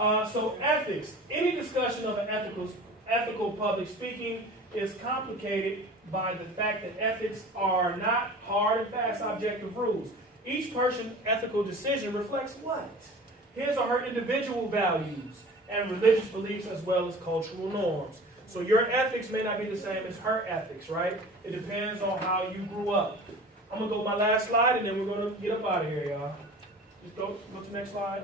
So ethics. Any discussion of an ethical public speaking is complicated by the fact that ethics are not hard and fast objective rules. Each person's ethical decision reflects what? His or her individual values and religious beliefs as well as cultural norms. So your ethics may not be the same as her ethics, right? It depends on how you grew up. I'm going to go to my last slide and then we're going to get up out of here, y'all. Just go to the next slide.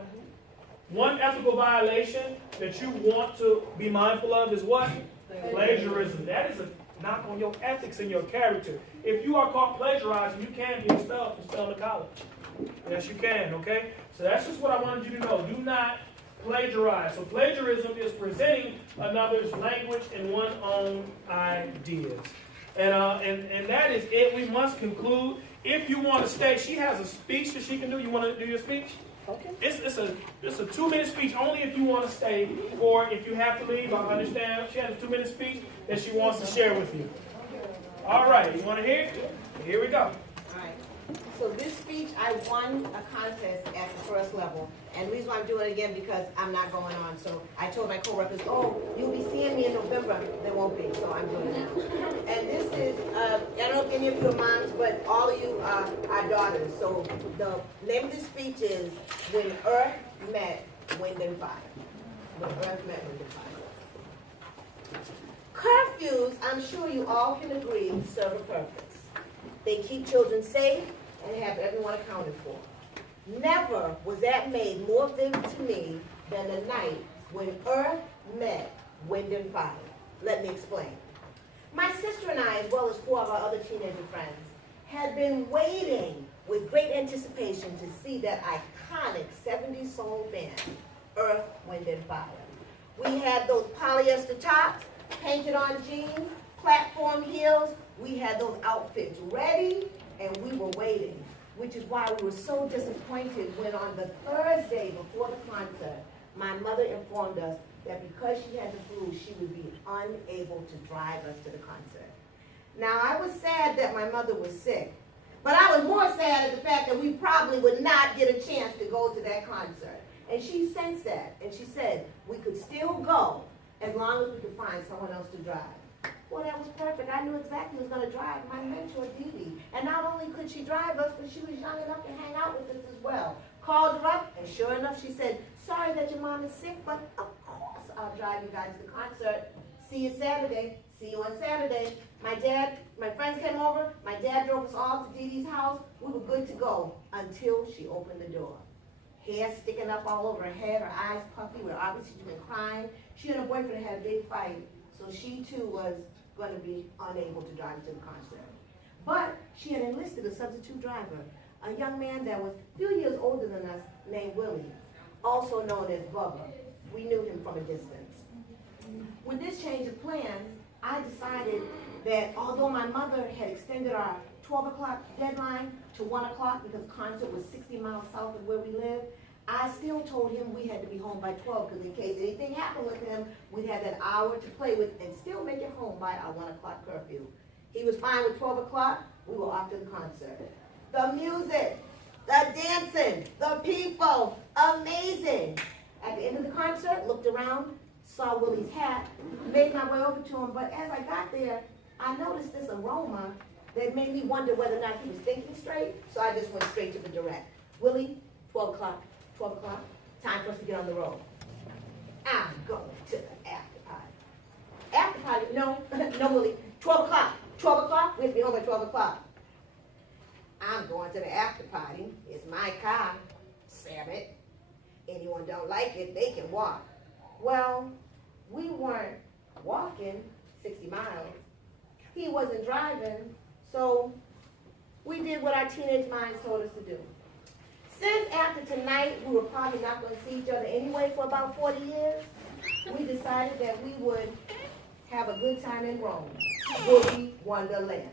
One ethical violation that you want to be mindful of is what? Plagiarism. That is a knock on your ethics and your character. If you are caught plagiarizing, you can be expelled from Selma College. Yes, you can, okay? So that's just what I wanted you to know. Do not plagiarize. So plagiarism is presenting another's language and one's own ideas. And that is it. We must conclude. If you want to stay, she has a speech that she can do. You want to do your speech? Okay. It's a 2-minute speech only if you want to stay, or if you have to leave, I understand. She has a 2-minute speech that she wants to share with you. All right, you want to hear it? Here we go. All right. So this speech, I won a contest at the first level. And the reason why I'm doing it again because I'm not going on. So I told my coworkers, oh, you'll be seeing me in November. There won't be, so I'm doing it now. And this is, I don't know if any of you are moms, but all of you are daughters. So the name of this speech is When Earth Met Wind and Fire. When Earth Met Wind and Fire. Curfews, I'm sure you all can agree, serve a purpose. They keep children safe and have everyone accounted for. Never was that made more vivid to me than the night when Earth met wind and fire. Let me explain. My sister and I, as well as 4 of our other teenager friends, had been waiting with great anticipation to see that iconic 70s soul band, Earth, Wind and Fire. We had those polyester tops, painted on jeans, platform heels. We had those outfits ready, and we were waiting. Which is why we were so disappointed when on the Thursday before the concert, my mother informed us that because she had the flu, she would be unable to drive us to the concert. Now, I was sad that my mother was sick, but I was more sad at the fact that we probably would not get a chance to go to that concert. And she sensed that, and she said we could still go as long as we could find someone else to drive. Well, that was perfect. I knew exactly who was going to drive, my mentor, Dee Dee. And not only could she drive us, but she was young enough to hang out with us as well. Called her up, and sure enough, she said, sorry that your mom is sick, but of course I'll drive you guys to the concert. See you Saturday. See you on Saturday. My friends came over. My dad drove us all to Dee Dee's house. We were good to go until she opened the door. Hair sticking up all over her head, her eyes puffy, where obviously she'd been crying. She and her boyfriend had a big fight, so she too was going to be unable to drive to the concert. But she had enlisted a substitute driver, a young man that was a few years older than us named Willie, also known as Bubba. We knew him from a distance. With this change of plans, I decided that although my mother had extended our 12 o'clock deadline to 1 o'clock because the concert was 60 miles south of where we live, I still told him we had to be home by 12 because in case anything happened with him, we'd have that hour to play with and still make it home by our 1 o'clock curfew. He was fine with 12 o'clock. We were off to the concert. The music, the dancing, the people, amazing. At the end of the concert, looked around, saw Willie's hat, made my way over to him, but as I got there, I noticed this aroma that made me wonder whether or not he was thinking straight, so I just went straight to the direct. Willie, 12 o'clock, time for us to get on the road. I'm going to the after party. After party, no, Willie, 12 o'clock, we have to be home by 12 o'clock. I'm going to the after party. It's my car, Sam it. Anyone don't like it, they can walk. Well, we weren't walking 60 miles. He wasn't driving, so we did what our teenage minds told us to do. Since after tonight, we were probably not going to see each other anyway for about 40 years, we decided that we would have a good time in Rome, Willie Wonderland.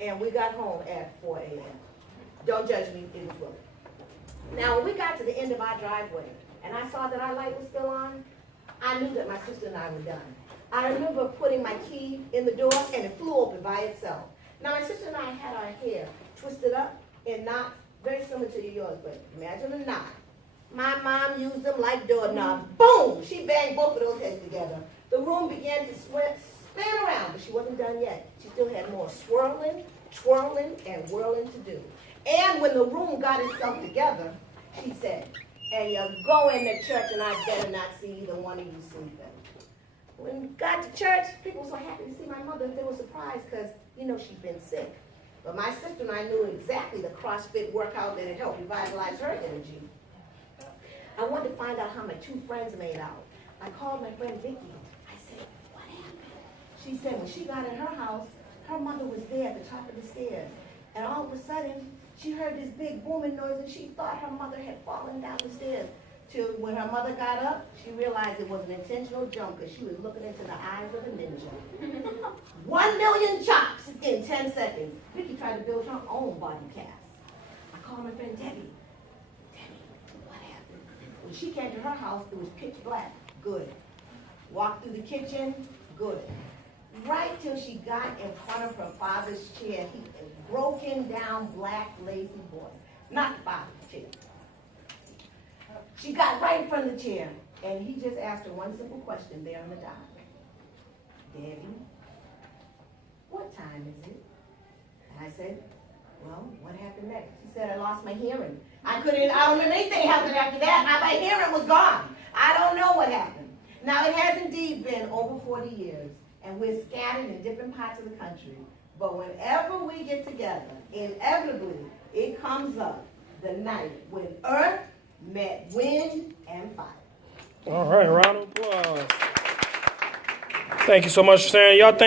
And we got home at 4 a.m. Don't judge me, it was Willie. Now, when we got to the end of our driveway, and I saw that our light was still on, I knew that my sister and I were done. I remember putting my key in the door, and it flew open by itself. Now, my sister and I had our hair twisted up in knots, very similar to yours, but imagine a knot. My mom used them like doorknobs. Boom! She banged both of those heads together. The room began to spin around, but she wasn't done yet. She still had more swirling, twirling, and whirling to do. And when the room got itself together, she said, and you go into church and I better not see either one of you sleeping. When we got to church, people were so happy to see my mother. They were surprised because, she'd been sick. But my sister and I knew exactly the CrossFit workout that had helped revitalize her energy. I wanted to find out how my two friends made out. I called my friend Vicki. I said, what happened? She said when she got in her house, her mother was there at the top of the stairs. And all of a sudden, she heard this big booming noise and she thought her mother had fallen down the stairs. Till when her mother got up, she realized it was an intentional jump because she was looking into the eyes of a ninja. 1 million chops in 10 seconds. Vicki tried to build her own body cast. I called my friend Debbie. What happened? When she came to her house, it was pitch black. Good. Walked through the kitchen. Good. Right till she got in front of her father's chair, he a broken down black lazy boy. Not the father's chair. She got right in front of the chair, and he just asked her one simple question there on the dock. Debbie, what time is it? And I said, well, what happened next? She said, I lost my hearing. I don't know anything happened after that. My hearing was gone. I don't know what happened. Now, it has indeed been over 40 years, and we're scattered in different parts of the country. But whenever we get together, inevitably, it comes up the night when earth met wind and fire. All right, round of applause. Thank you so much for sharing. Y'all think